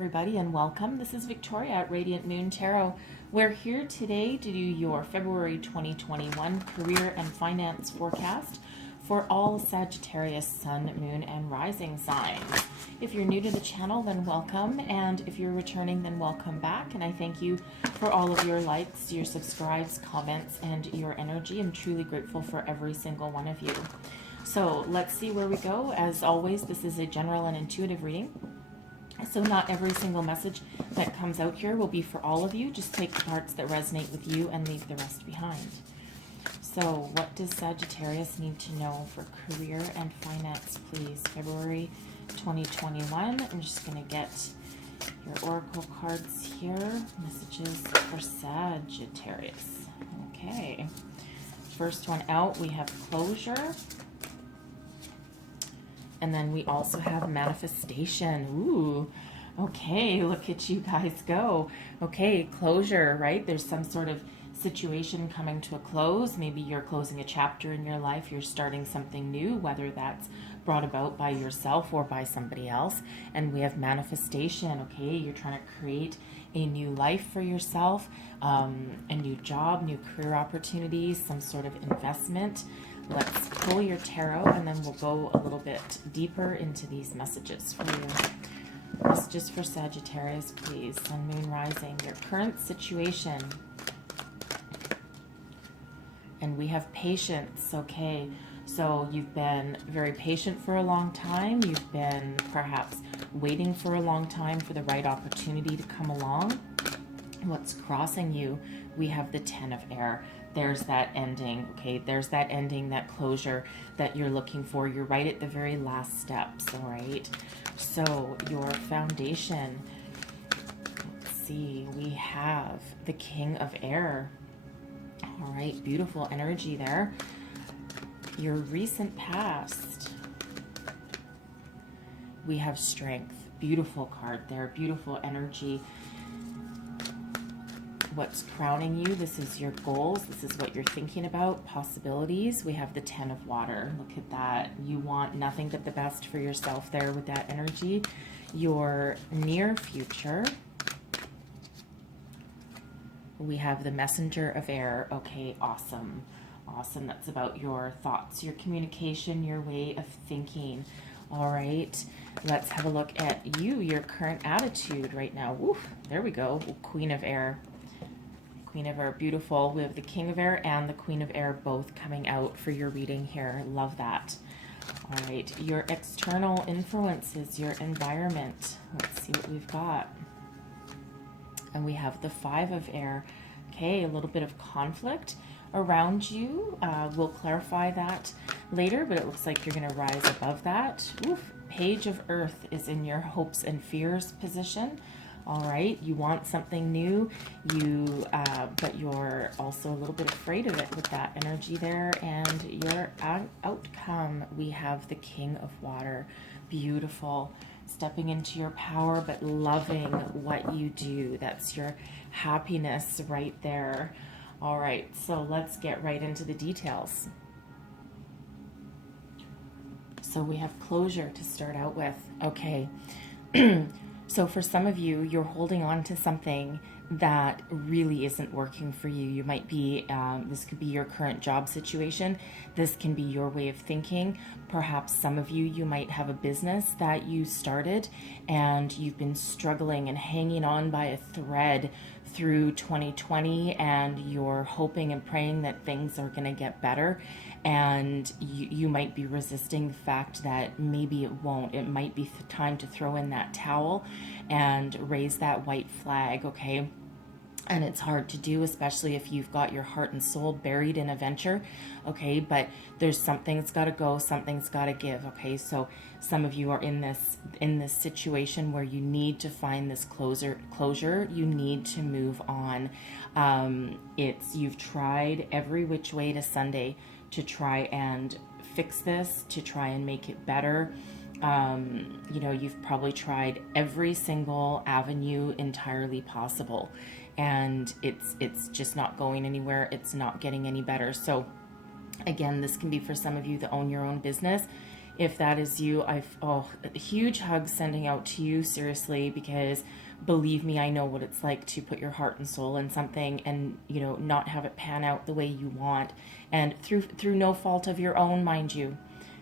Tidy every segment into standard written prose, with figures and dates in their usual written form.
everybody, and welcome. This is Victoria at Radiant Moon Tarot. We're here today to do your February 2021 career and finance forecast for all Sagittarius sun, moon, and rising signs. If you're new to the channel, then welcome, and if you're returning, then welcome back. And I thank you for all of your likes, your subscribes, comments, and your energy. I'm truly grateful for every single one of you. So let's see where we go. As always, this is a general and intuitive reading. So not every single message that comes out here will be for all of you. Just take the parts that resonate with you and leave the rest behind. So what does Sagittarius need to know for career and finance, please? February 2021. I'm just going to get your oracle cards here. Messages for Sagittarius. Okay. First one out, we have closure. And then we also have manifestation. Ooh, okay, look at you guys go. Okay, closure, right? There's some sort of situation coming to a close. Maybe you're closing a chapter in your life. You're starting something new, whether that's brought about by yourself or by somebody else. And we have manifestation, okay? You're trying to create a new life for yourself, a new job, new career opportunities, some sort of investment. Let's pull your tarot and then we'll go a little bit deeper into these messages for you. Messages for Sagittarius, please. Sun, moon, rising. Your current situation. And we have patience, okay? So you've been very patient for a long time. You've been perhaps waiting for a long time for the right opportunity to come along. What's crossing you? We have the Ten of Air. There's that ending, okay? There's that ending, that closure that you're looking for. You're right at the very last steps, all right? So your foundation, let's see, we have the King of Air. All right, beautiful energy there. Your recent past, we have strength. Beautiful card there, beautiful energy. What's crowning you? This is your goals. This is what you're thinking about, possibilities. We have the Ten of Water. Look at that. You want nothing but the best for yourself there with that energy. Your near future. We have the Messenger of Air. Okay, awesome. Awesome. That's about your thoughts, your communication, your way of thinking. All right. Let's have a look at you, your current attitude right now. Woo, there we go. Queen of Air. Queen of Air, beautiful. We have the King of Air and the Queen of Air both coming out for your reading here. Love that. All right, your external influences, your environment. Let's see what we've got. And we have the Five of Air. Okay, a little bit of conflict around you. We'll clarify that later, but it looks like you're going to rise above that. Oof. Page of Earth is in your hopes and fears position. All right, you want something new, but you're also a little bit afraid of it with that energy there. And your outcome, we have the King of Water. Beautiful. Stepping into your power, but loving what you do. That's your happiness right there. All right, so let's get right into the details. So we have closure to start out with. Okay. So for some of you, you're holding on to something that really isn't working for you. You might be, this could be your current job situation. This can be your way of thinking. Perhaps some of you, you might have a business that you started and you've been struggling and hanging on by a thread through 2020, and you're hoping and praying that things are going to get better. And you might be resisting the fact that maybe it won't. It might be time to throw in that towel and raise that white flag, okay? And it's hard to do, especially if you've got your heart and soul buried in a venture, okay? But there's something that's got to go, something's got to give, okay? So some of you are in this situation where you need to find this closure. You need to move on. You've tried every which way to Sunday to try and fix this, to try and make it better. You've probably tried every single avenue entirely possible, and it's just not going anywhere. It's not getting any better. So again, this can be for some of you that own your own business. If that is you, a huge hug sending out to you, seriously, because believe me, I know what it's like to put your heart and soul in something and, not have it pan out the way you want, and through no fault of your own, mind you.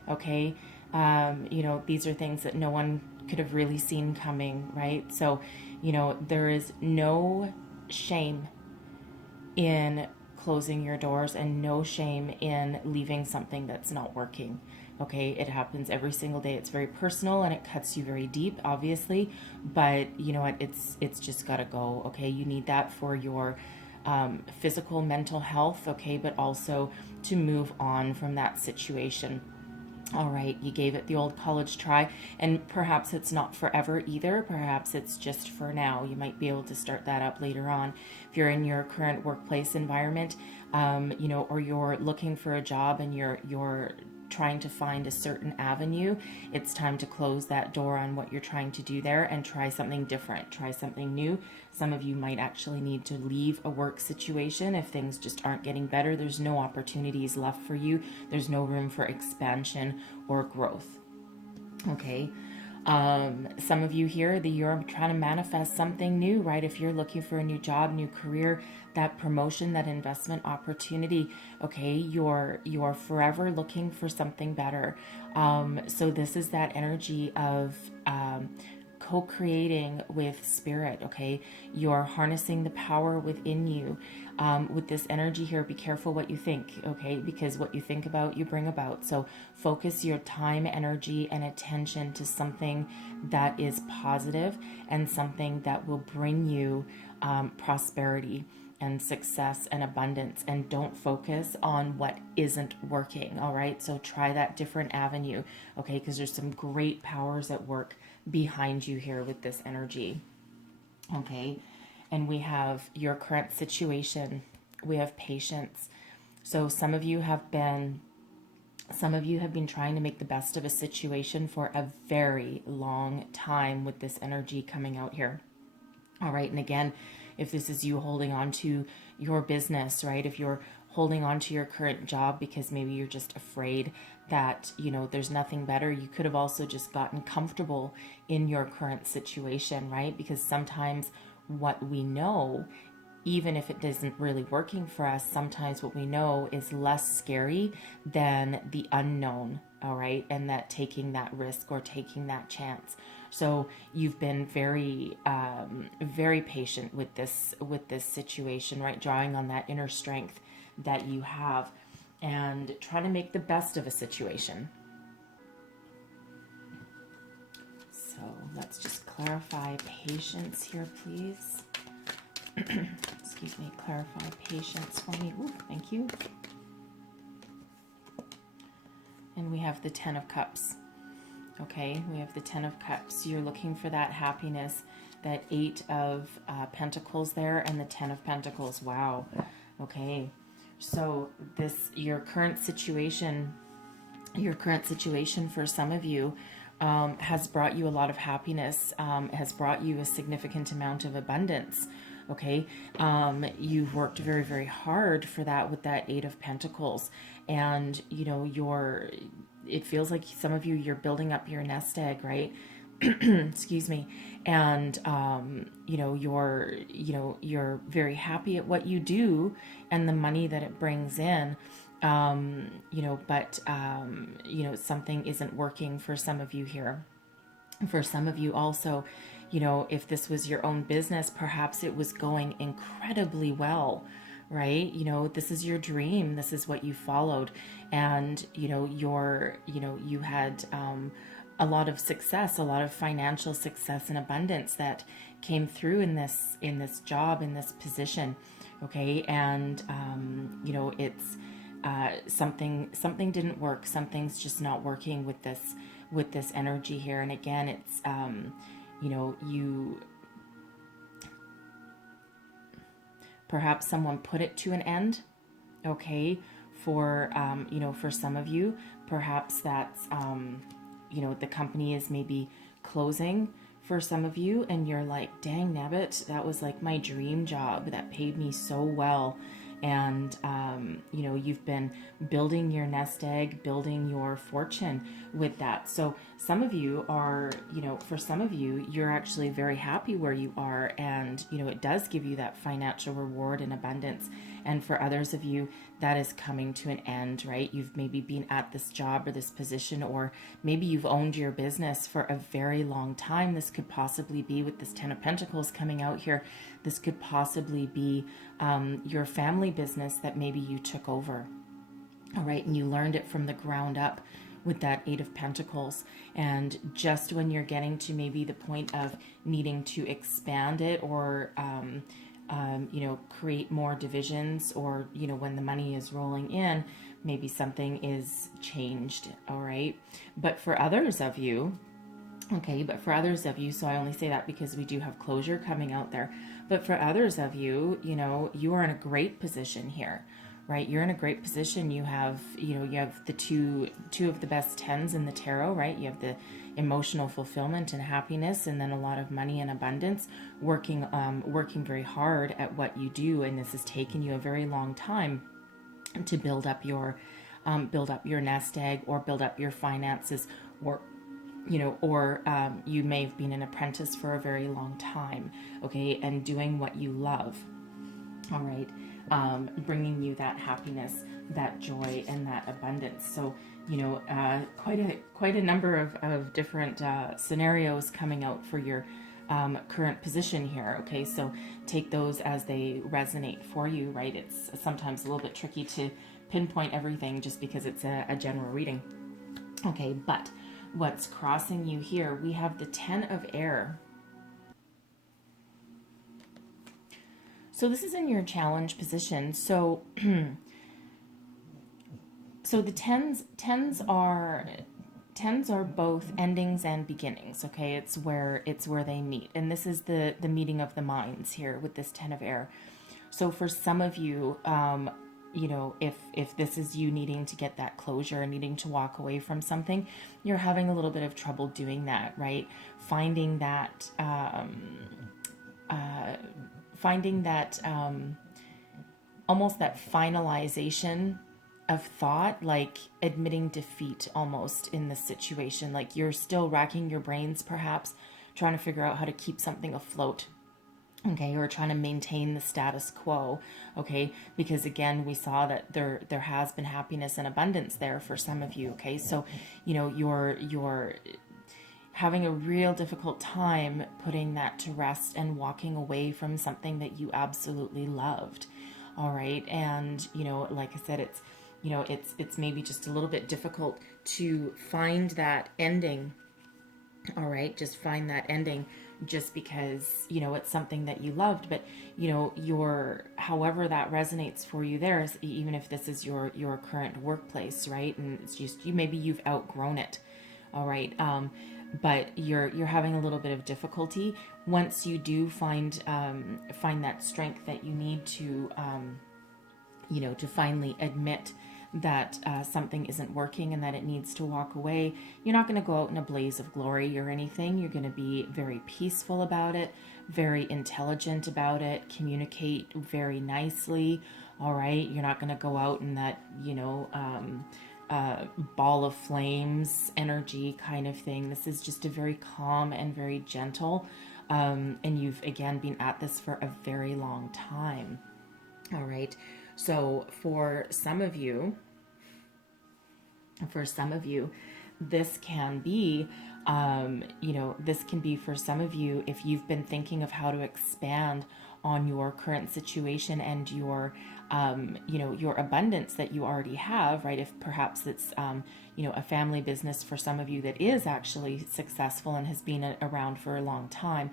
Okay. These are things that no one could have really seen coming, right? So, there is no shame in closing your doors and no shame in leaving something that's not working. Okay, it happens every single day. It's very personal and it cuts you very deep, obviously, but you know what? It's just got to go. Okay, you need that for your physical, mental health. Okay, but also to move on from that situation. All right, you gave it the old college try, and perhaps it's not forever either. Perhaps it's just for now. You might be able to start that up later on. If you're in your current workplace environment, or you're looking for a job and you're trying to find a certain avenue, it's time to close that door on what you're trying to do there and try something different, try something new. Some of you might actually need to leave a work situation if things just aren't getting better. There's no opportunities left for you. There's no room for expansion or growth. Okay. Some of you here, you're trying to manifest something new, right? If you're looking for a new job, new career, that promotion, that investment opportunity, okay, you're forever looking for something better. So this is that energy of co-creating with spirit. Okay, you're harnessing the power within you. With this energy here, be careful what you think, okay, because what you think about, you bring about. So focus your time, energy, and attention to something that is positive and something that will bring you prosperity and success and abundance, and don't focus on what isn't working. All right, so try that different avenue, okay, because there's some great powers at work behind you here with this energy. Okay, and we have your current situation. We have patience. So some of you have been trying to make the best of a situation for a very long time with this energy coming out here. All right, and again, if this is you holding on to your business, right? If you're holding on to your current job because maybe you're just afraid that, there's nothing better, you could have also just gotten comfortable in your current situation, right? Because sometimes what we know, even if it isn't really working for us, sometimes what we know is less scary than the unknown, all right? And that taking that risk or taking that chance. So you've been very, very patient with this situation, right? Drawing on that inner strength that you have and trying to make the best of a situation. So let's just clarify patience here, please. Excuse me, clarify patience for me. Ooh, thank you. And we have the 10 of Cups. Okay, we have the 10 of Cups. You're looking for that happiness, that 8 of Pentacles there, and the 10 of Pentacles. Wow. Okay, so your current situation for some of you has brought you a lot of happiness, has brought you a significant amount of abundance. Okay, you've worked very, very hard for that with that 8 of Pentacles, and it feels like some of you, you're building up your nest egg, right? Excuse me. And you're very happy at what you do and the money that it brings in. But something isn't working for some of you here. For some of you also, if this was your own business, perhaps it was going incredibly well, right? This is your dream. This is what you followed. And, you had a lot of success, a lot of financial success and abundance that came through in this job, in this position. Okay. And, it's something didn't work. Something's just not working with this energy here. And again, it's, perhaps someone put it to an end, okay, for some of you. Perhaps that's, the company is maybe closing for some of you, and you're like, dang nabbit, that was like my dream job that paid me so well, and you know, you've been building your nest egg, building your fortune with that. So some of you are, you know, for some of you, you're actually very happy where you are, and you know, it does give you that financial reward and abundance. And for others of you, that is coming to an end, right? You've maybe been at this job or this position, or maybe you've owned your business for a very long time. This could possibly be, with this Ten of Pentacles coming out here, this could possibly be your family business that maybe you took over, all right, and you learned it from the ground up with that Eight of Pentacles. And just when you're getting to maybe the point of needing to expand it, or you know, create more divisions, or, you know, when the money is rolling in, maybe something is changed, all right? But for others of you, okay, but for others of you, so I only say that because we do have closure coming out there, but for others of you, you know, you are in a great position here, right? You're in a great position. You have, you know, you have the two of the best tens in the tarot, right? You have the emotional fulfillment and happiness, and then a lot of money and abundance, working very hard at what you do. And this has taken you a very long time to build up your nest egg, or build up your finances, or, you know, or you may have been an apprentice for a very long time, okay, and doing what you love, all right, bringing you that happiness, that joy, and that abundance. So, you know, quite a number of different scenarios coming out for your current position here, okay? So take those as they resonate for you, right? It's sometimes a little bit tricky to pinpoint everything just because it's a general reading, okay? But what's crossing you here, we have the Ten of Air. So this is in your challenge position. So so the tens are both endings and beginnings, okay? It's where they meet. And this is the meeting of the minds here with this Ten of Air. So for some of you, you know, if this is you needing to get that closure and needing to walk away from something, you're having a little bit of trouble doing that, right? Finding that almost that finalization of thought, like admitting defeat almost in this situation. Like you're still racking your brains, perhaps trying to figure out how to keep something afloat, okay, or trying to maintain the status quo, okay, because again, we saw that there has been happiness and abundance there for some of you, okay? So, you know, you're having a real difficult time putting that to rest and walking away from something that you absolutely loved, all right? And, you know, like I said, it's, you know, it's maybe just a little bit difficult to find that ending, all right? Just find that ending just because, you know, it's something that you loved. But, you know, however that resonates for you there, is, even if this is your current workplace, right? And it's just, maybe you've outgrown it, all right? But you're having a little bit of difficulty. Once you do find that strength that you need to, you know, to finally admit that something isn't working and that it needs to walk away, you're not going to go out in a blaze of glory or anything. You're going to be very peaceful about it, very intelligent about it, communicate very nicely, all right? You're not going to go out in that, you know, ball of flames energy kind of thing. This is just a very calm and very gentle, and you've, again, been at this for a very long time, all right? So for some of you, this can be, you know, this can be for some of you if you've been thinking of how to expand on your current situation and your, you know, your abundance that you already have, right? If perhaps it's, you know, a family business for some of you that is actually successful and has been around for a long time.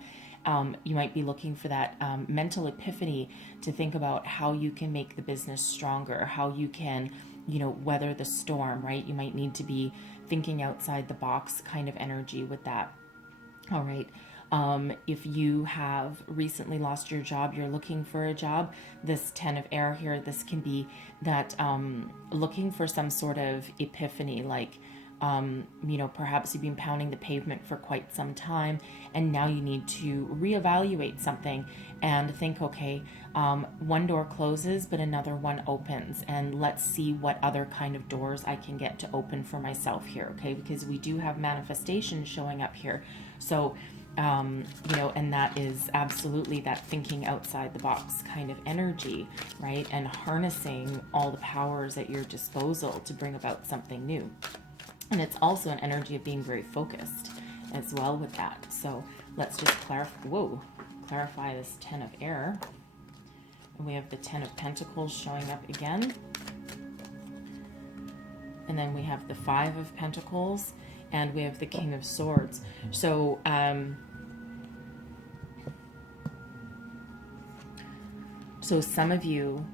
You might be looking for that mental epiphany to think about how you can make the business stronger, how you can, you know, weather the storm, right? You might need to be thinking outside the box kind of energy with that. All right. If you have recently lost your job, you're looking for a job, this Ten of Air here, this can be that looking for some sort of epiphany, like You know, perhaps you've been pounding the pavement for quite some time, and now you need to reevaluate something and think, okay, one door closes, but another one opens, and let's see what other kind of doors I can get to open for myself here, okay? Because we do have manifestation showing up here. So, you know, and that is absolutely that thinking outside the box kind of energy, right? And harnessing all the powers at your disposal to bring about something new. And it's also an energy of being very focused as well with that. So let's just clarify this 10 of air. And we have the 10 of pentacles showing up again. And then we have the 5 of pentacles, and we have the king of swords. So, so some of you,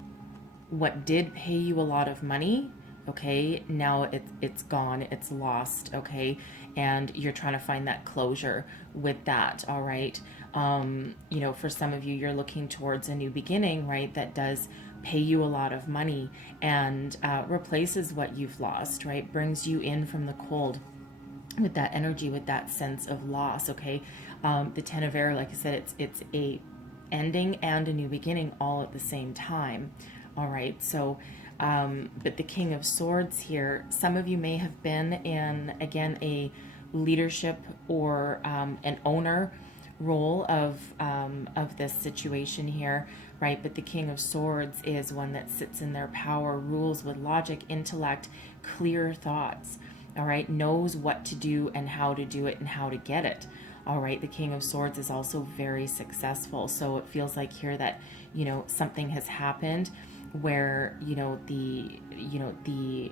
what did pay you a lot of money, okay, now it's gone, it's lost, okay, and you're trying to find that closure with that, all right. You know, for some of you, you're looking towards a new beginning, right, that does pay you a lot of money and replaces what you've lost, right, brings you in from the cold with that energy, with that sense of loss, okay. The 10 of air, like I said, it's a ending and a new beginning all at the same time, all right. So but the king of swords here, some of you may have been in, again, a leadership or an owner role of this situation here, right? But the king of swords is one that sits in their power, rules with logic, intellect, clear thoughts, all right, knows what to do and how to do it and how to get it. All right, the king of swords is also very successful. So it feels like here that, you know, something has happened where, you know, the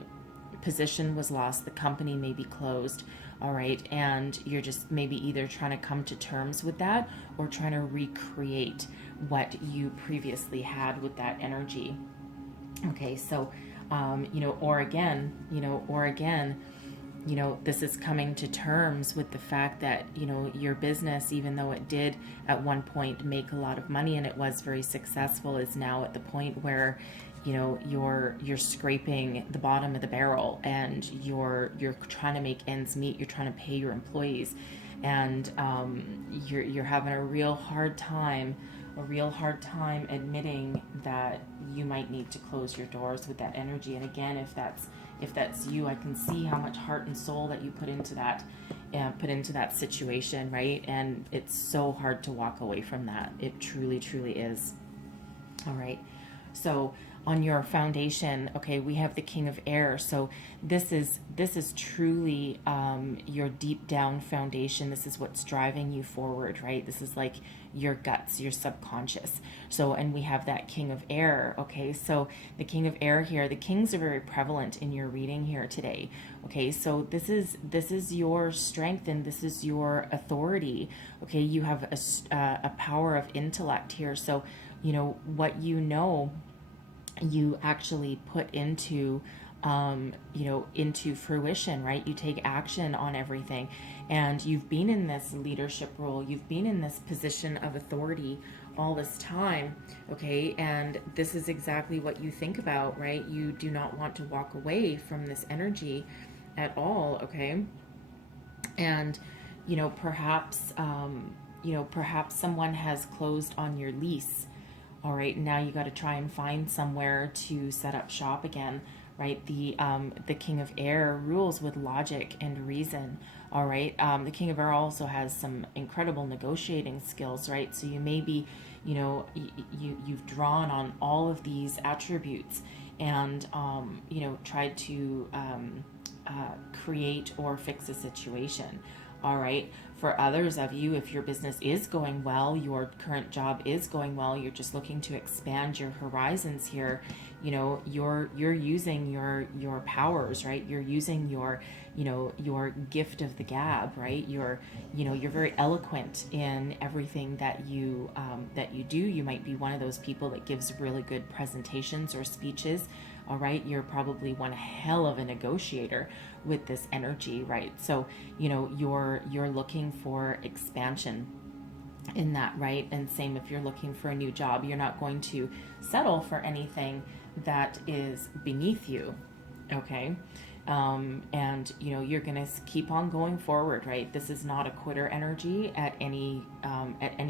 position was lost, the company may be closed, all right, and you're just maybe either trying to come to terms with that or trying to recreate what you previously had with that energy. Okay, so you know, or again, this is coming to terms with the fact that, you know, your business, even though it did at one point make a lot of money and it was very successful, is now at the point where, you know, you're scraping the bottom of the barrel and you're trying to make ends meet. You're trying to pay your employees, and you're having a real hard time admitting that you might need to close your doors with that energy. And again, if that's you, I can see how much heart and soul that you put into that situation, right? And it's so hard to walk away from that. It truly, truly is. All right. So on your foundation, okay, we have the king of air. So this is truly your deep down foundation. This is what's driving you forward, right? This is like your guts, your subconscious. So, and we have that king of air. Okay, so the king of air here, the kings are very prevalent in your reading here today. Okay, so this is your strength and this is your authority. Okay, you have a power of intellect here. So, you know, what you actually put into into fruition, right? You take action on everything, and you've been in this leadership role, you've been in this position of authority all this time, okay? And this is exactly what you think about, right? You do not want to walk away from this energy at all, okay? And perhaps someone has closed on your lease. All right, now you got to try and find somewhere to set up shop again, right? The King of Air rules with logic and reason. All right, the King of Air also has some incredible negotiating skills, right? So you may be, you've drawn on all of these attributes and tried to create or fix a situation. All right. For others of you, if your business is going well, your current job is going well, you're just looking to expand your horizons here, you're using your powers, right? You're using your gift of the gab, right? You're very eloquent in everything that you do. You might be one of those people that gives really good presentations or speeches. All right, you're probably one hell of a negotiator with this energy, right? So, you're looking for expansion in that, right? And same if you're looking for a new job, you're not going to settle for anything that is beneath you, okay? And you know, you're gonna keep on going forward, right? This is not a quitter energy at any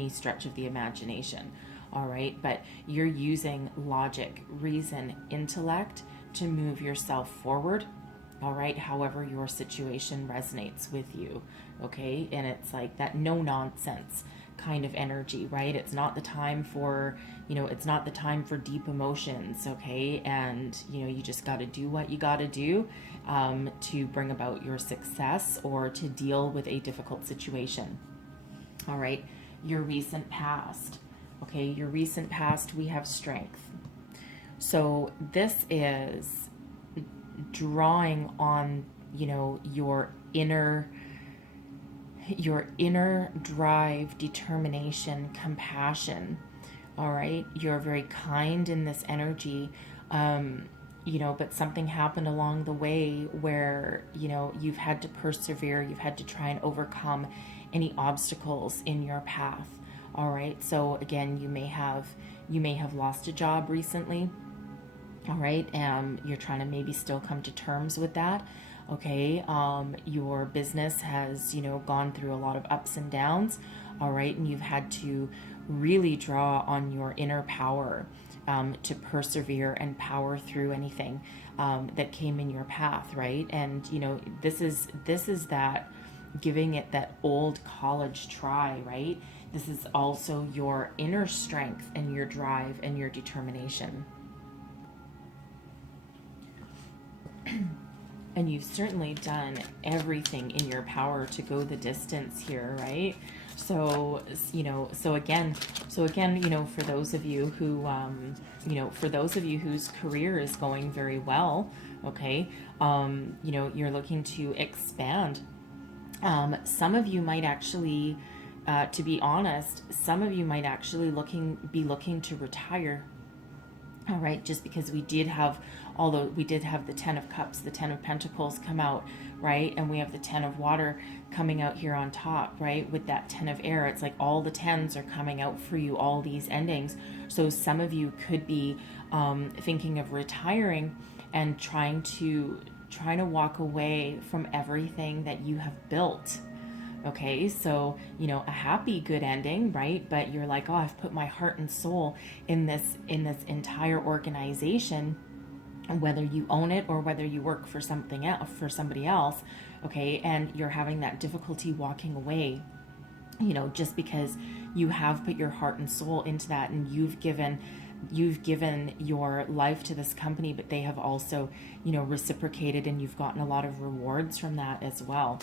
stretch of the imagination, all right? But you're using logic, reason, intellect to move yourself forward, all right, however your situation resonates with you, okay? And it's like that no nonsense kind of energy, right? It's not the time for, you know, it's not the time for deep emotions, okay? And, you know, you just got to do what you got to do to bring about your success or to deal with a difficult situation, all right? Your recent past, okay? Your recent past, we have strength. So this is drawing on, you know, your inner drive, determination, compassion, all right? You're very kind in this energy, you know, but something happened along the way where, you know, you've had to persevere, you've had to try and overcome any obstacles in your path, all right? So again, you may have lost a job recently, all right? You're trying to maybe still come to terms with that, okay? Your business has, you know, gone through a lot of ups and downs, all right? And you've had to really draw on your inner power to persevere and power through anything that came in your path, right? And, you know, this is that giving it that old college try, right? This is also your inner strength and your drive and your determination. And you've certainly done everything in your power to go the distance here, right? So, you know, so again, you know, for those of you who, you know, for those of you whose career is going very well, okay, you know, you're looking to expand. Some of you might actually, to be honest, some of you might actually be looking to retire. All right, just because we did have the 10 of Cups, the 10 of Pentacles come out, right? And we have the 10 of Water coming out here on top, right? With that 10 of Air, it's like all the 10s are coming out for you, all these endings. So some of you could be thinking of retiring and trying to walk away from everything that you have built. Okay, so, you know, a happy, good ending, right? But you're like, oh, I've put my heart and soul in this entire organization, whether you own it or whether you work for something else, for somebody else, okay? And you're having that difficulty walking away, you know, just because you have put your heart and soul into that, and you've given your life to this company, but they have also, you know, reciprocated, and you've gotten a lot of rewards from that as well.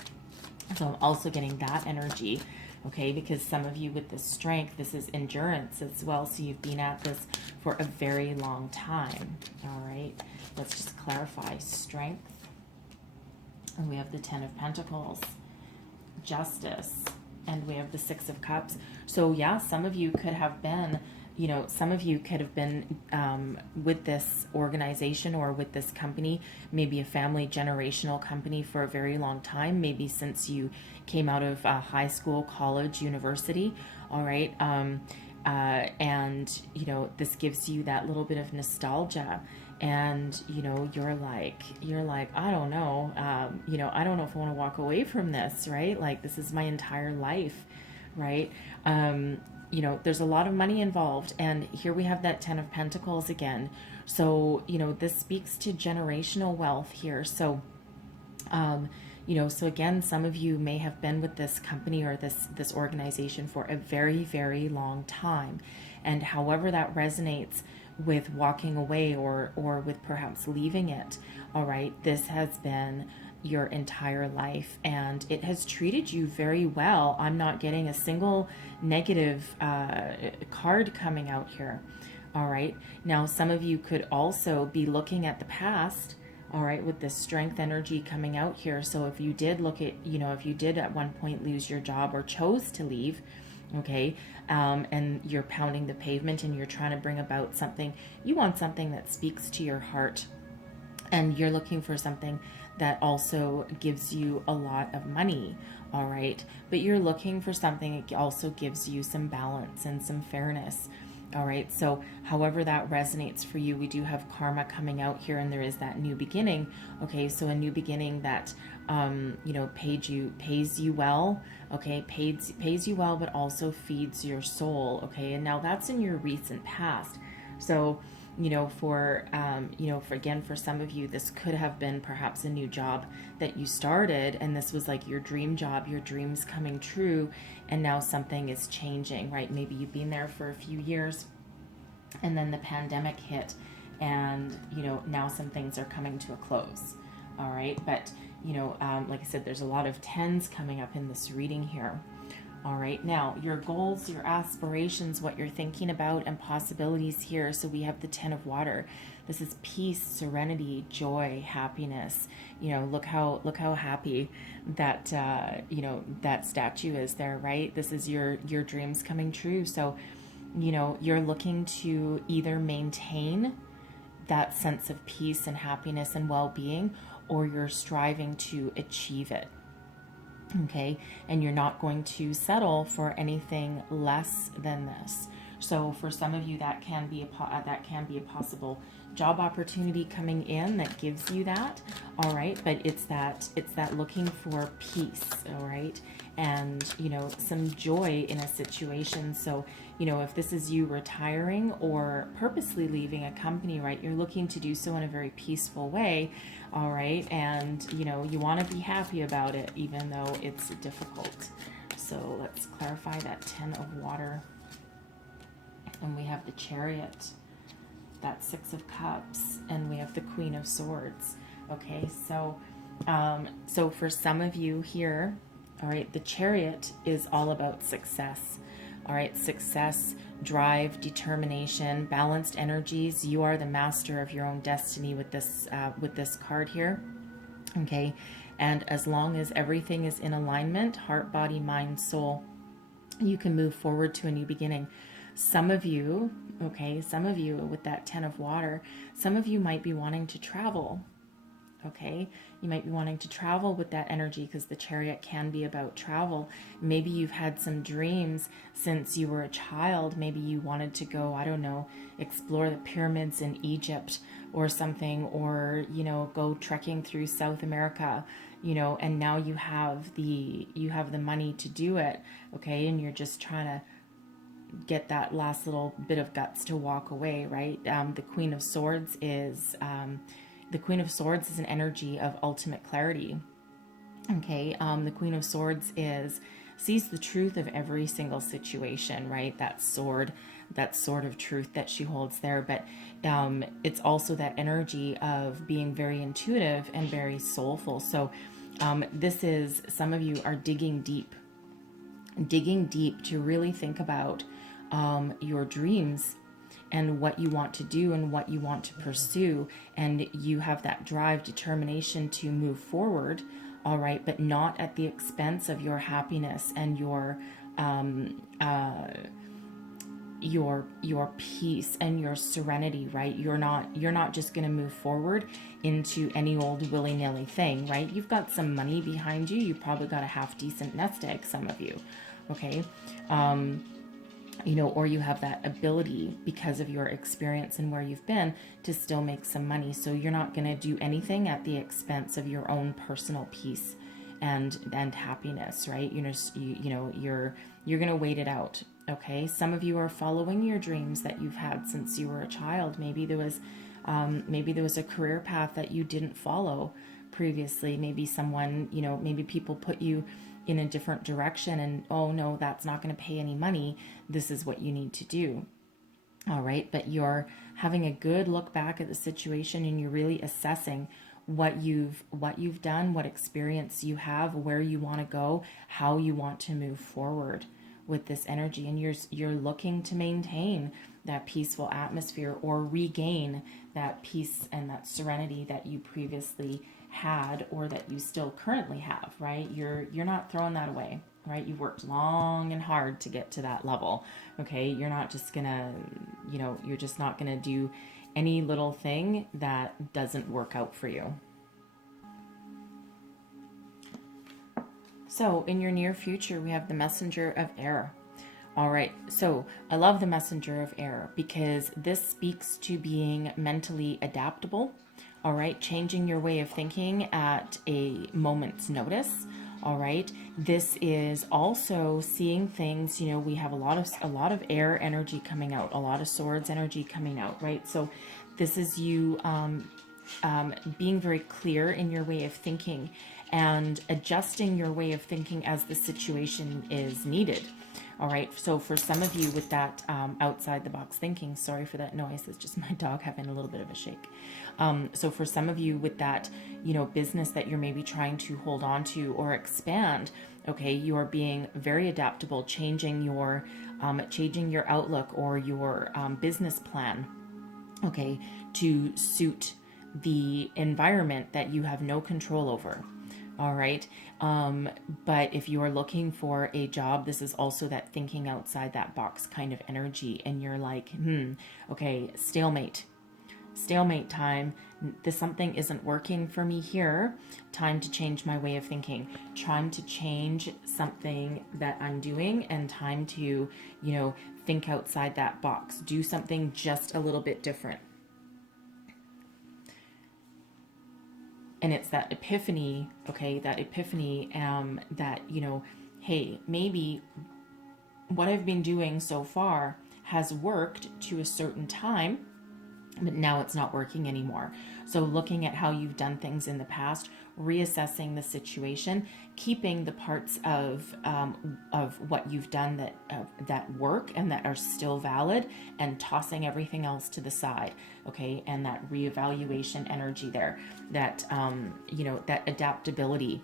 So I'm also getting that energy, okay? Because some of you with this strength, this is endurance as well. So you've been at this for a very long time, all right? Let's just clarify strength. And we have the 10 of Pentacles, Justice, and we have the 6 of Cups. So yeah, some of you could have been, you know, some of you could have been with this organization or with this company, maybe a family generational company for a very long time, maybe since you came out of high school, college, university, all right? And, you know, this gives you that little bit of nostalgia. And, you know, you're like, I don't know, you know, I don't know if I want to walk away from this, right? Like, this is my entire life, right? You know, there's a lot of money involved, and here we have that 10 of Pentacles again. So, you know, this speaks to generational wealth here. So, you know, so again, some of you may have been with this company or this organization for a very, very long time. And however that resonates with walking away or with perhaps leaving it, all right, this has been your entire life, and it has treated you very well. I'm not getting a single negative card coming out here. All right, now some of you could also be looking at the past, all right, with this strength energy coming out here. So if you did look at, you know, if you did at one point lose your job or chose to leave, okay, and you're pounding the pavement and you're trying to bring about something, you want something that speaks to your heart, and you're looking for something that also gives you a lot of money, all right? But you're looking for something that also gives you some balance and some fairness, All right, so however that resonates for you, we do have karma coming out here, and there is that new beginning. Okay, so a new beginning that, you know, pays you well. Okay, pays you well, but also feeds your soul. Okay, and now that's in your recent past. So, you know, for some of you, this could have been perhaps a new job that you started, and this was like your dream job, your dreams coming true, and now something is changing, right? Maybe you've been there for a few years, and then the pandemic hit, and, you know, now some things are coming to a close. All right, but, you know, like I said, there's a lot of tens coming up in this reading here. All right, now your goals, your aspirations, what you're thinking about, and possibilities here. So we have the Ten of Water. This is peace, serenity, joy, happiness. You know, look how happy that you know, that statue is there, right? This is your dreams coming true. So, you know, you're looking to either maintain that sense of peace and happiness and well-being, or you're striving to achieve it. Okay, and you're not going to settle for anything less than this. So for some of you, that can be a possible job opportunity coming in that gives you that. All right, but it's that looking for peace. All right, and, you know, some joy in a situation. So, you know, if this is you retiring or purposely leaving a company, right, you're looking to do so in a very peaceful way. All right, and, you know, you want to be happy about it even though it's difficult. So let's clarify that Ten of Water. And we have the Chariot, that Six of Cups, and we have the Queen of Swords. Okay, so so for some of you here, all right, the Chariot is all about success. All right, success, drive, determination, balanced energies. You are the master of your own destiny with this card here. Okay, and as long as everything is in alignment, heart, body, mind, soul, you can move forward to a new beginning. Some of you, okay, some of you with that Ten of Water, some of you might be wanting to travel. Okay, you might be wanting to travel with that energy, because the Chariot can be about travel. Maybe you've had some dreams since you were a child. Maybe you wanted to go, I don't know, explore the pyramids in Egypt or something, or, you know, go trekking through South America, you know, and now you have the money to do it. Okay, and you're just trying to get that last little bit of guts to walk away, right? The Queen of Swords is an energy of ultimate clarity. Okay, the Queen of Swords sees the truth of every single situation, right? That sword of truth that she holds there. But it's also that energy of being very intuitive and very soulful. So this is, some of you are digging deep to really think about your dreams and what you want to do and what you want to pursue, and you have that drive, determination to move forward. All right, but not at the expense of your happiness and your peace and your serenity, right? You're not just going to move forward into any old willy-nilly thing, right? You've got some money behind you. You've probably got a half decent nest egg, some of you. Okay, you know, or you have that ability because of your experience and where you've been to still make some money. So you're not going to do anything at the expense of your own personal peace and happiness, right? You know, you're going to wait it out. Okay, some of you are following your dreams that you've had since you were a child. Maybe there was a career path that you didn't follow previously. Maybe someone, you know, maybe people put you in a different direction, and, oh no, that's not going to pay any money. This is what you need to do. All right, but you're having a good look back at the situation, and you're really assessing what you've done, what experience you have, where you want to go, how you want to move forward with this energy, and you're looking to maintain that peaceful atmosphere or regain that peace and that serenity that you previously had, or that you still currently have, right? You're not throwing that away, right? You've worked long and hard to get to that level. Okay, you're not just gonna, you know, you're just not gonna do any little thing that doesn't work out for you. So in your near future, we have the Messenger of Air. All right, so I love the messenger of air because this speaks to being mentally adaptable. All right, changing your way of thinking at a moment's notice. All right, this is also seeing things. You know, we have a lot of air energy coming out, a lot of swords energy coming out. Right, so this is you being very clear in your way of thinking and adjusting your way of thinking as the situation is needed. All right, so for some of you with that outside the box thinking, sorry for that noise, it's just my dog having a little bit of a shake. So for some of you with that, you know, business that you're maybe trying to hold on to or expand, okay, you are being very adaptable, changing your outlook or your business plan, okay, to suit the environment that you have no control over. All right. But if you are looking for a job, this is also that thinking outside that box kind of energy. And you're like, okay, stalemate time. Something isn't working for me here. Time to change my way of thinking. Time to change something that I'm doing and time to, you know, think outside that box. Do something just a little bit different. And it's that epiphany, okay, that you know, hey, maybe what I've been doing so far has worked to a certain time, but now it's not working anymore. So looking at how you've done things in the past, reassessing the situation, keeping the parts of what you've done that work and that are still valid, and tossing everything else to the side. Okay, and that reevaluation energy there, that you know, that adaptability.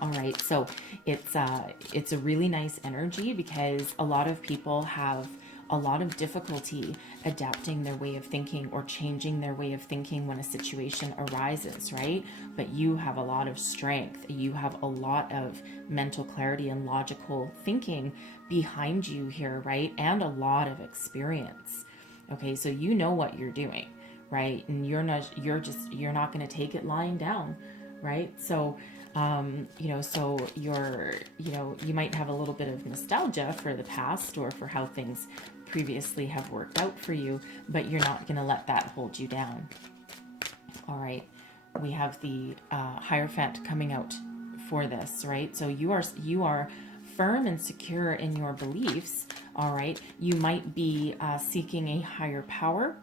All right, so it's a really nice energy because a lot of people have a lot of difficulty adapting their way of thinking or changing their way of thinking when a situation arises, right? But you have a lot of strength. You have a lot of mental clarity and logical thinking behind you here, right? And a lot of experience. Okay, so you know what you're doing, right? And you're not going to take it lying down, right? So you know, so you might have a little bit of nostalgia for the past or for how things previously have worked out for you, but you're not going to let that hold you down. All right, we have the Hierophant coming out for this, right? So you are firm and secure in your beliefs. All right, you might be seeking a higher power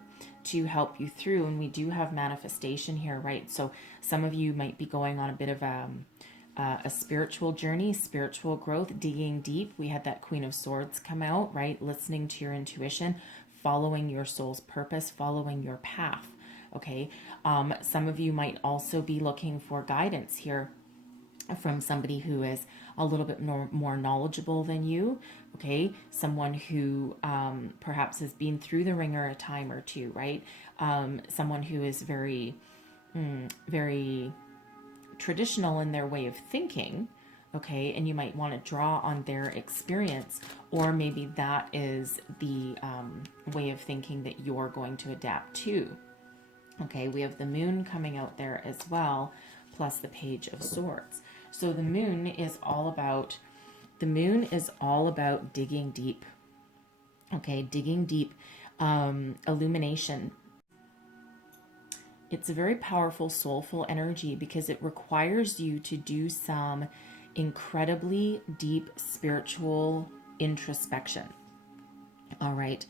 to help you through, and we do have manifestation here, right? So some of you might be going on a bit of a spiritual journey, spiritual growth, digging deep. We had that Queen of Swords come out, right? Listening to your intuition, following your soul's purpose, following your path. Okay, some of you might also be looking for guidance here from somebody who is a little bit more knowledgeable than you. Okay, someone who perhaps has been through the ringer a time or two, right? Someone who is very traditional in their way of thinking, okay, and you might want to draw on their experience, or maybe that is the way of thinking that you're going to adapt to. Okay, we have the Moon coming out there as well, plus the Page of Swords. So the Moon is all about digging deep. Okay, digging deep, illumination. It's a very powerful, soulful energy because it requires you to do some incredibly deep spiritual introspection. All right.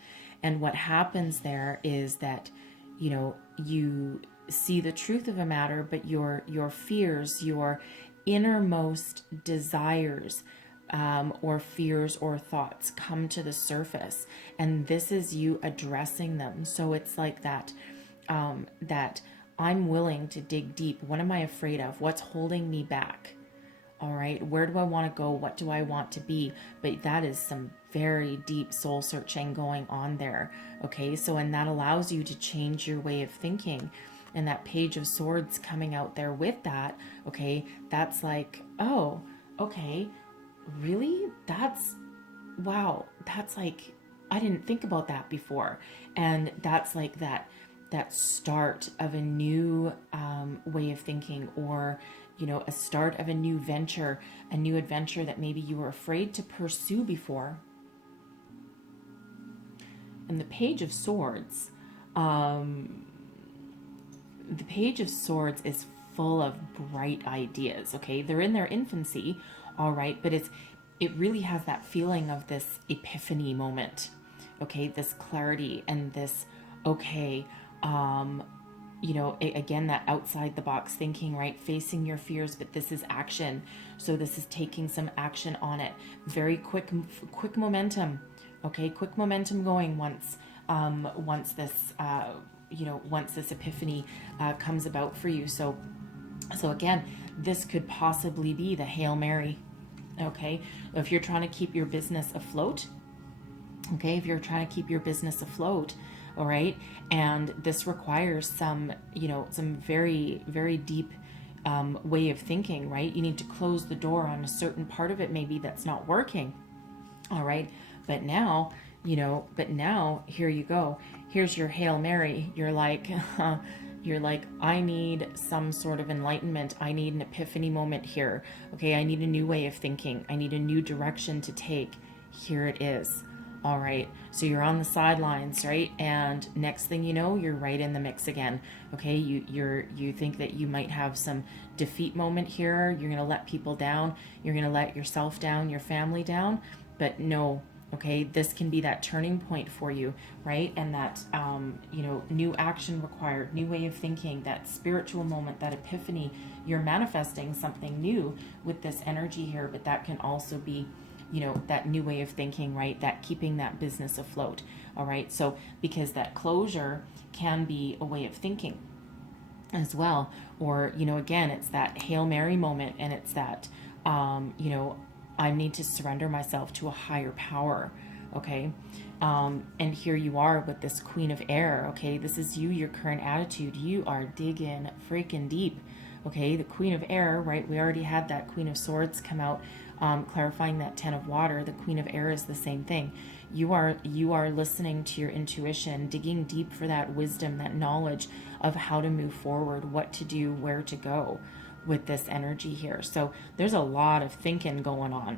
And what happens there is that, you know, you see the truth of a matter, but your fears, your innermost desires, or fears or thoughts come to the surface, and this is you addressing them. So it's like that, that I'm willing to dig deep. What am I afraid of? What's holding me back? All right, where do I want to go? What do I want to be? But that is some very deep soul searching going on there. Okay, so, and that allows you to change your way of thinking. And that Page of Swords coming out there with that, okay, that's like, oh, okay, really? Wow, that's like, I didn't think about that before. And that's like that start of a new way of thinking, or, you know, a start of a new adventure that maybe you were afraid to pursue before. And the Page of Swords, the Page of Swords is full of bright ideas, okay? They're in their infancy, all right, but it really has that feeling of this epiphany moment, okay? This clarity and this, okay, you know, again, that outside the box thinking, right? Facing your fears, but this is action. So this is taking some action on it. Very quick momentum, okay? Quick momentum going once this, you know, once this epiphany comes about for you. So again, this could possibly be the Hail Mary, okay? If you're trying to keep your business afloat, okay, if you're trying to keep your business afloat, all right, and this requires some, you know, some very, very deep way of thinking, right? You need to close the door on a certain part of it maybe that's not working, all right? But now, you know, here you go. Here's your Hail Mary. You're like, I need some sort of enlightenment. I need an epiphany moment here. Okay, I need a new way of thinking. I need a new direction to take. Here it is. All right, so you're on the sidelines, right? And next thing you know, you're right in the mix again. Okay, you think that you might have some defeat moment here. You're gonna let people down. You're gonna let yourself down, your family down. But no, okay, this can be that turning point for you, right? And that, you know, new action required, new way of thinking, that spiritual moment, that epiphany. You're manifesting something new with this energy here, but that can also be, you know, that new way of thinking, right? That keeping that business afloat, all right? So because that closure can be a way of thinking as well. Or, you know, again, it's that Hail Mary moment, and it's that, you know, I need to surrender myself to a higher power, okay? And here you are with this Queen of Air, okay? This is you, your current attitude. You are digging freaking deep, okay? The Queen of Air, right? We already had that Queen of Swords come out, clarifying that Ten of Water. The Queen of Air is the same thing. You are listening to your intuition, digging deep for that wisdom, that knowledge of how to move forward, what to do, where to go with this energy here. So there's a lot of thinking going on.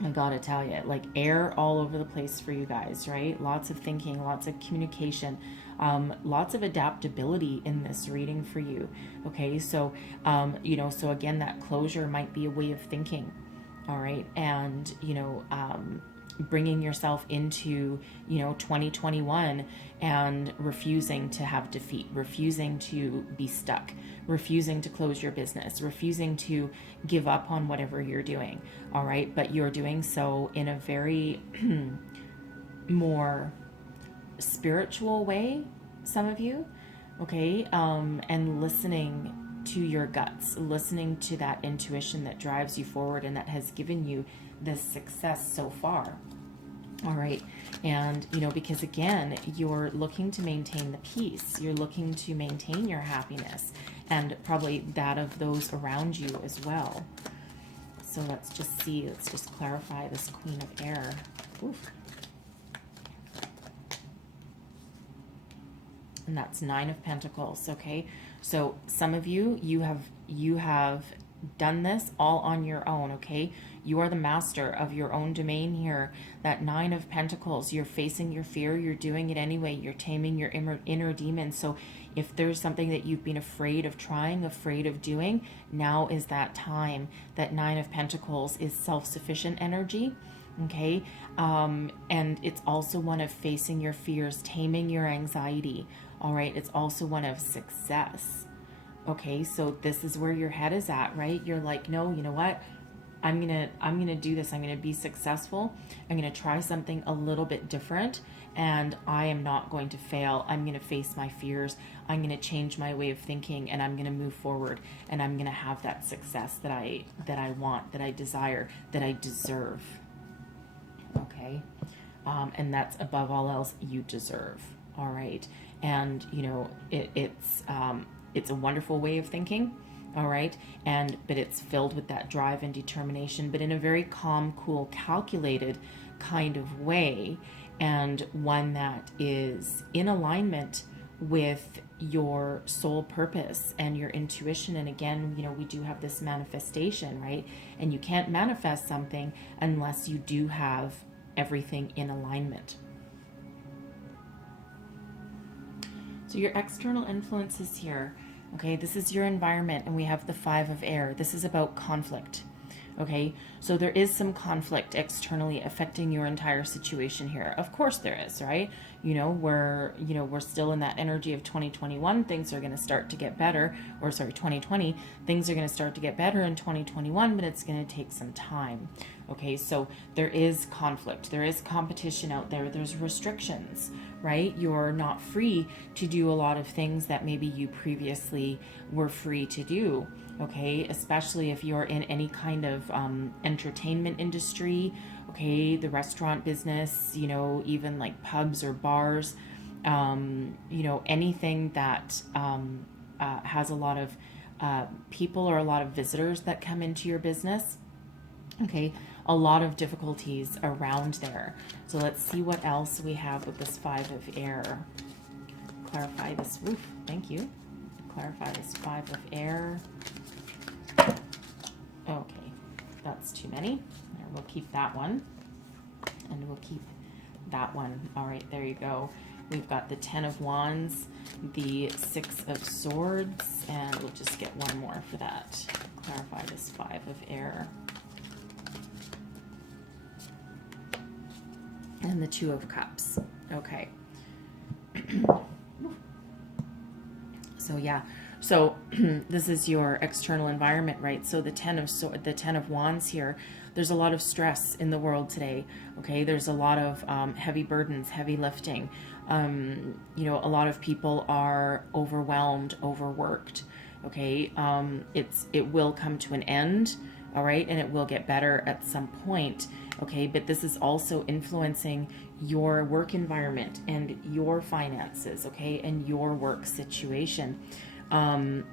I gotta tell you, like air all over the place for you guys, right? Lots of thinking, lots of communication, lots of adaptability in this reading for you. Okay, so you know, so again, that closure might be a way of thinking, all right, and you know, bringing yourself into, you know, 2021 and refusing to have defeat, refusing to be stuck, refusing to close your business, refusing to give up on whatever you're doing, all right? But you're doing so in a very more spiritual way, some of you, okay? And listening to your guts, listening to that intuition that drives you forward and that has given you this success so far. All right. And, you know, because again, you're looking to maintain the peace. You're looking to maintain your happiness and probably that of those around you as well. So let's just see, let's just clarify this Queen of Air. Oof. And that's Nine of Pentacles, okay? So some of you, you have done this all on your own, okay? You are the master of your own domain here. That Nine of Pentacles, you're facing your fear, you're doing it anyway, you're taming your inner demons. So if there's something that you've been afraid of trying, afraid of doing, now is that time. That Nine of Pentacles is self-sufficient energy, okay? And it's also one of facing your fears, taming your anxiety, all right? It's also one of success. Okay, so this is where your head is at, right? You're like, no, you know what? I'm gonna do this. I'm gonna be successful. I'm gonna try something a little bit different, and I am not going to fail. I'm gonna face my fears. I'm gonna change my way of thinking, and I'm gonna move forward, and I'm gonna have that success that I want, that I desire, that I deserve. Okay, and that's above all else you deserve. All right, and you know it's a wonderful way of thinking, all right, but it's filled with that drive and determination, but in a very calm, cool, calculated kind of way, and one that is in alignment with your soul purpose and your intuition. And again, you know, we do have this manifestation, right? And you can't manifest something unless you do have everything in alignment. So your external influences here, okay, this is your environment, and we have the 5 of air. This is about conflict. Okay, so there is some conflict externally affecting your entire situation here. Of course there is, right? We're still in that energy of 2021. Things are going to start to get better, or sorry, 2020. Things are going to start to get better in 2021, but it's going to take some time. Okay, so there is conflict. There is competition out there. There's restrictions, right? You're not free to do a lot of things that maybe you previously were free to do. Okay, especially if you're in any kind of entertainment industry, okay, the restaurant business, even like pubs or bars, anything that has a lot of people or a lot of visitors that come into your business. Okay, a lot of difficulties around there. So let's see what else we have with this 5 of air. Clarify this. Oof, thank you. Clarify this 5 of air. Okay, that's too many. There, we'll keep that one. And we'll keep that one. All right, there you go. We've got the 10 of Wands, the 6 of Swords, and we'll just get one more for that. Clarify this 5 of air. And the 2 of Cups. Okay. So yeah. So this is your external environment, right? So the 10 of Wands here, there's a lot of stress in the world today. Okay, there's a lot of heavy burdens, heavy lifting. A lot of people are overwhelmed, overworked. Okay, it will come to an end. All right, and it will get better at some point. Okay, but this is also influencing your work environment and your finances. Okay, and your work situation. And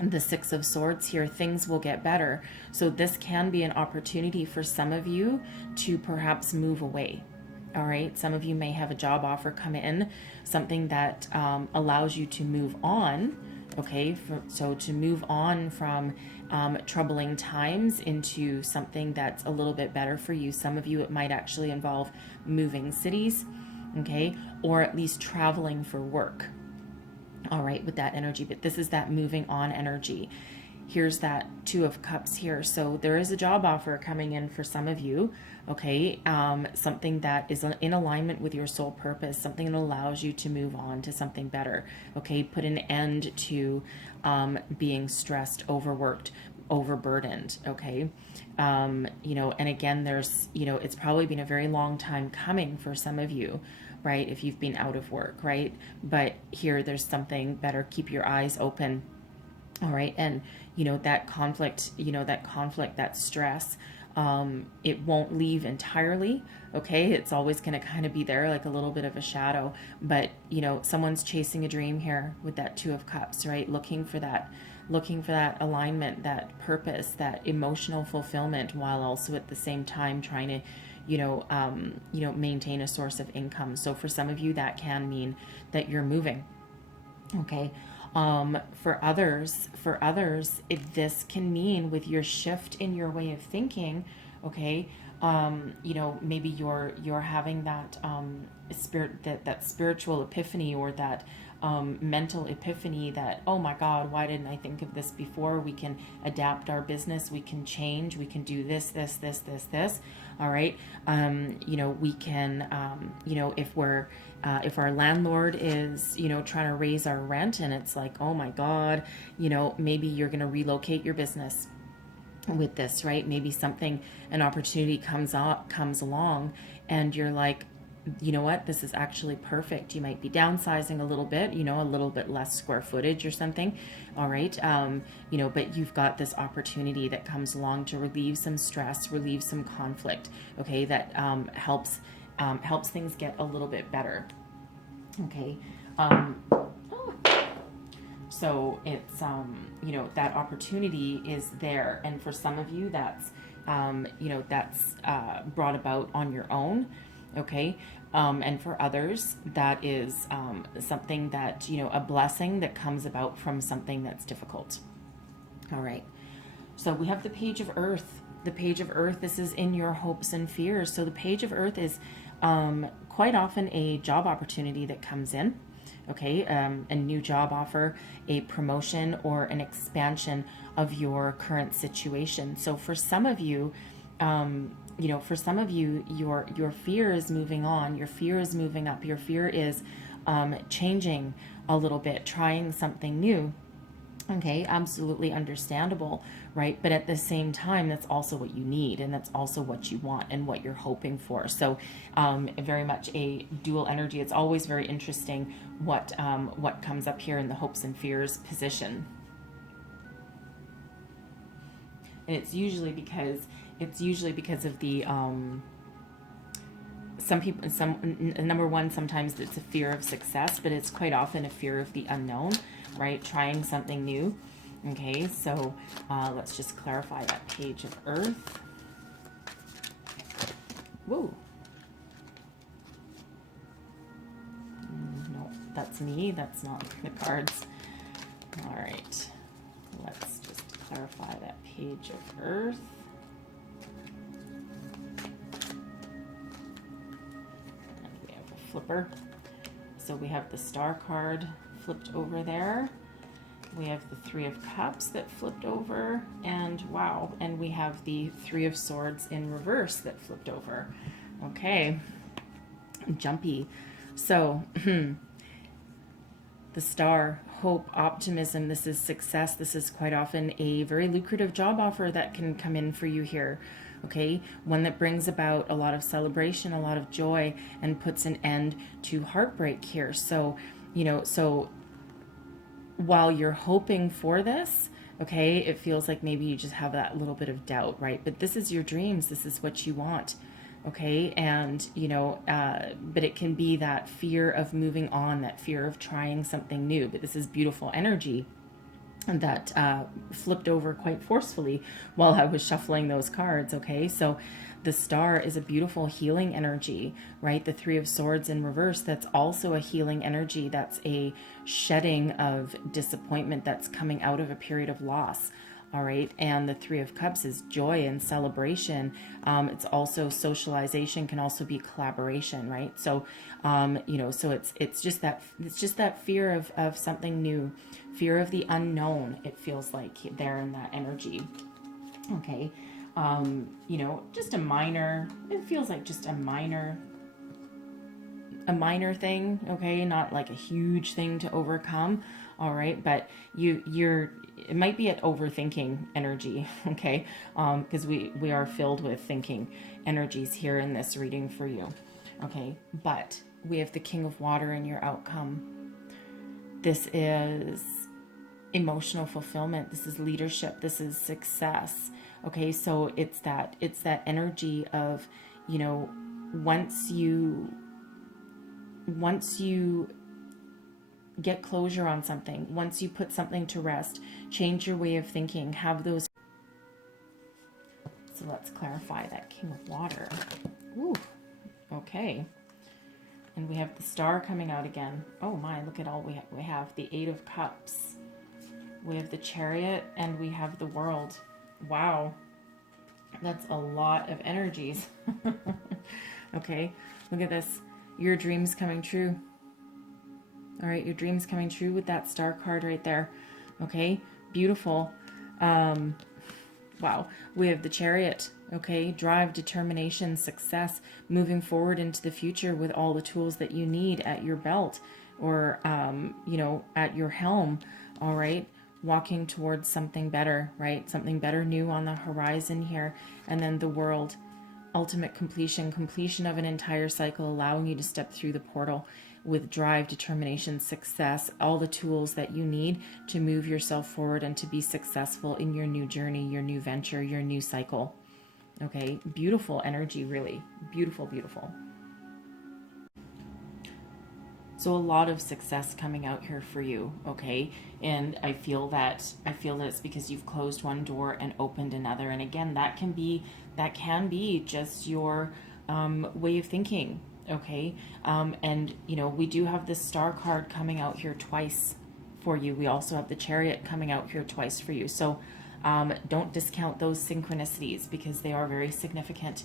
the 6 of Swords here, things will get better. So this can be an opportunity for some of you to perhaps move away. All right, some of you may have a job offer come in, something that allows you to move on. Okay, so to move on from troubling times into something that's a little bit better for you. Some of you, it might actually involve moving cities, okay, or at least traveling for work. All right, with that energy, but this is that moving on energy. Here's that 2 of Cups here. So there is a job offer coming in for some of you, okay? Something that is in alignment with your soul purpose, something that allows you to move on to something better, okay? Put an end to being stressed, overworked, overburdened, okay? And again, there's, it's probably been a very long time coming for some of you, right? If you've been out of work, right? But here, there's something better. Keep your eyes open. All right. And, that conflict, that stress, it won't leave entirely. Okay. It's always going to kind of be there, like a little bit of a shadow, but someone's chasing a dream here with that 2 of Cups, right? Looking for that alignment, that purpose, that emotional fulfillment, while also at the same time trying to, maintain a source of income. So for some of you, that can mean that you're moving. Okay. For others, this can mean with your shift in your way of thinking, okay, maybe you're having that that spiritual epiphany, or that mental epiphany that, oh my God, why didn't I think of this before? We can adapt our business, we can change, we can do this. All right. We can, if our landlord is, trying to raise our rent, and it's like, oh my God, maybe you're going to relocate your business with this, right? Maybe an opportunity comes along, and you're like, you know what, this is actually perfect. You might be downsizing a little bit, a little bit less square footage or something. All right. But you've got this opportunity that comes along to relieve some stress, relieve some conflict. Okay. That helps things get a little bit better. Okay. So it's, that opportunity is there. And for some of you, that's brought about on your own. Okay. And for others, that is something that, a blessing that comes about from something that's difficult. All right. So we have the Page of Earth. The Page of Earth, this is in your hopes and fears. So the Page of Earth is quite often a job opportunity that comes in. Okay, a new job offer, a promotion, or an expansion of your current situation. So for some of you, for some of you, your fear is moving on, your fear is moving up, your fear is changing a little bit, trying something new. Okay, absolutely understandable, right? But at the same time, that's also what you need, and that's also what you want and what you're hoping for. So, very much a dual energy. It's always very interesting what comes up here in the hopes and fears position, and it's usually because of the number one, sometimes it's a fear of success, but it's quite often a fear of the unknown, right? Trying something new. Okay, so let's just clarify that Page of Earth. Whoa. No, that's me. That's not the cards. All right. Let's just clarify that Page of Earth. Flipper. So we have the Star card flipped over there. We have the Three of Cups that flipped over, and wow, and we have the Three of Swords in reverse that flipped over. Okay, jumpy. So the Star, hope, optimism. This is success. This is quite often a very lucrative job offer that can come in for you here. Okay, one that brings about a lot of celebration, a lot of joy, and puts an end to heartbreak here. So, so while you're hoping for this, okay, it feels like maybe you just have that little bit of doubt, right? But this is your dreams. This is what you want. Okay, and but it can be that fear of moving on, that fear of trying something new. But this is beautiful energy that flipped over quite forcefully while I was shuffling those cards. Okay, so the Star is a beautiful healing energy, right? The Three of Swords in reverse, that's also a healing energy. That's a shedding of disappointment that's coming out of a period of loss. All right, and the Three of Cups is joy and celebration. It's also socialization, can also be collaboration, right? So, so it's just that fear of something new, fear of the unknown. It feels like there in that energy. Okay, just a minor. It feels like just a minor thing. Okay, not like a huge thing to overcome. All right, but it might be an overthinking energy, okay? Because we are filled with thinking energies here in this reading for you, okay? But we have the King of Water in your outcome. This is emotional fulfillment. This is leadership. This is success, okay? So it's that energy of, once you get closure on something, once you put something to rest, change your way of thinking, have those. So let's clarify that King of Water. Ooh, okay. And we have the Star coming out again. Oh my, look at all we have. The Eight of Cups. We have the Chariot, and we have the World. Wow. That's a lot of energies. Okay, look at this. Your dreams coming true. All right, your dreams coming true with that Star card right there. Okay, beautiful. Wow, we have the Chariot. Okay, drive, determination, success, moving forward into the future with all the tools that you need at your belt or, at your helm. All right, walking towards something better, right? Something better new on the horizon here. And then the World, ultimate completion of an entire cycle, allowing you to step through the portal with drive, determination, success, all the tools that you need to move yourself forward and to be successful in your new journey, your new venture, your new cycle. Okay, beautiful energy, really. Beautiful, beautiful. So a lot of success coming out here for you, okay? And I feel that it's because you've closed one door and opened another. And again, that can be just your way of thinking, okay? And we do have the Star card coming out here twice for you. We also have the Chariot coming out here twice for you. So don't discount those synchronicities because they are very significant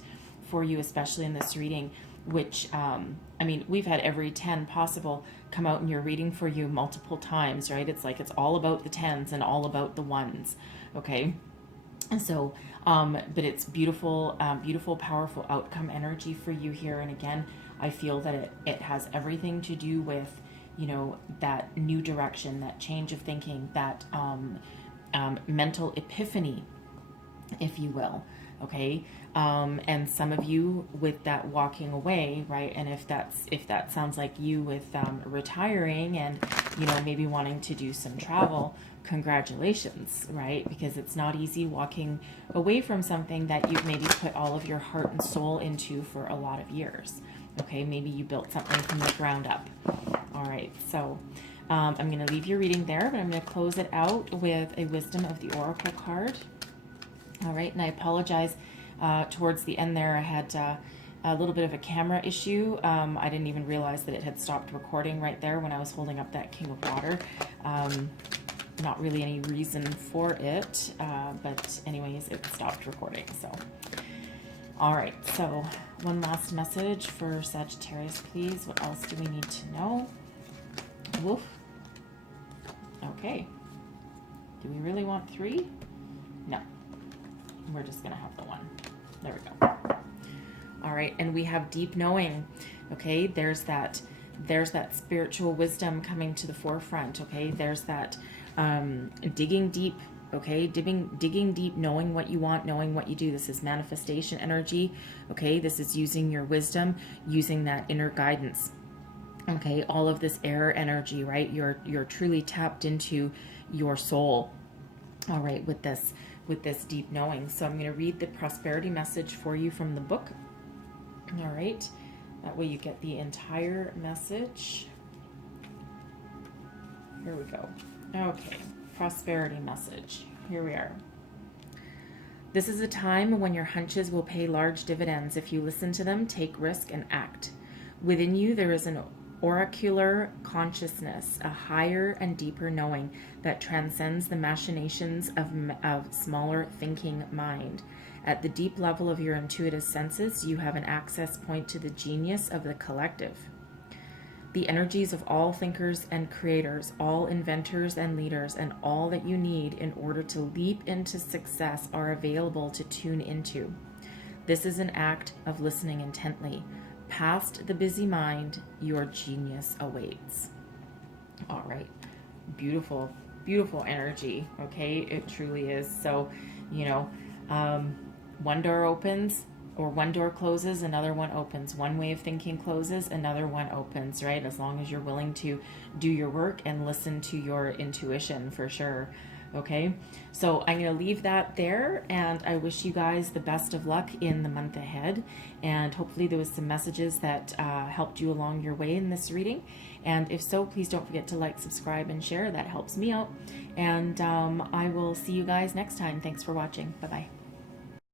for you, especially in this reading. which, I mean, we've had every 10 possible come out in your reading for you multiple times, right? It's like it's all about the 10s and all about the 1s, okay? And so, but it's beautiful, beautiful, powerful outcome energy for you here. And again, I feel that it has everything to do with, you know, that new direction, that change of thinking, that mental epiphany, if you will. Okay. And some of you with that walking away, right? And if that sounds like you with retiring and, you know, maybe wanting to do some travel, congratulations, right? Because it's not easy walking away from something that you've maybe put all of your heart and soul into for a lot of years. Okay. Maybe you built something from the ground up. All right. So I'm going to leave your reading there, but I'm going to close it out with a Wisdom of the Oracle card. All right, and I apologize. Towards the end there, I had a little bit of a camera issue. I didn't even realize that it had stopped recording right there when I was holding up that King of Water. Not really any reason for it, but anyways, it stopped recording. So, all right, so one last message for Sagittarius, please. What else do we need to know? Woof. Okay. Do we really want 3? No. We're just going to have the 1. There we go. All right. And we have deep knowing. Okay. There's that spiritual wisdom coming to the forefront. Okay. There's that digging deep. Okay. Digging deep, knowing what you want, knowing what you do. This is manifestation energy. Okay. This is using your wisdom, using that inner guidance. Okay. All of this air energy, right? You're truly tapped into your soul. All right. With this deep knowing. So I'm going to read the prosperity message for you from the book. All right. That way you get the entire message. Here we go. Okay. Prosperity message. Here we are. This is a time when your hunches will pay large dividends if you listen to them, take risk, and act. Within you, there is an oracular consciousness, a higher and deeper knowing that transcends the machinations of smaller thinking mind. At the deep level of your intuitive senses, you have an access point to the genius of the collective. The energies of all thinkers and creators, all inventors and leaders, and all that you need in order to leap into success are available to tune into. This is an act of listening intently. Past the busy mind, your genius awaits. All right. Beautiful, beautiful energy. Okay. It truly is. So, you know, one door opens or one door closes, another one opens. One way of thinking closes, another one opens, right? As long as you're willing to do your work and listen to your intuition, for sure. Okay, so I'm going to leave that there, and I wish you guys the best of luck in the month ahead, and hopefully there was some messages that helped you along your way in this reading. And if so, please don't forget to like, subscribe, and share. That helps me out, and I will see you guys next time. Thanks for watching. Bye-bye.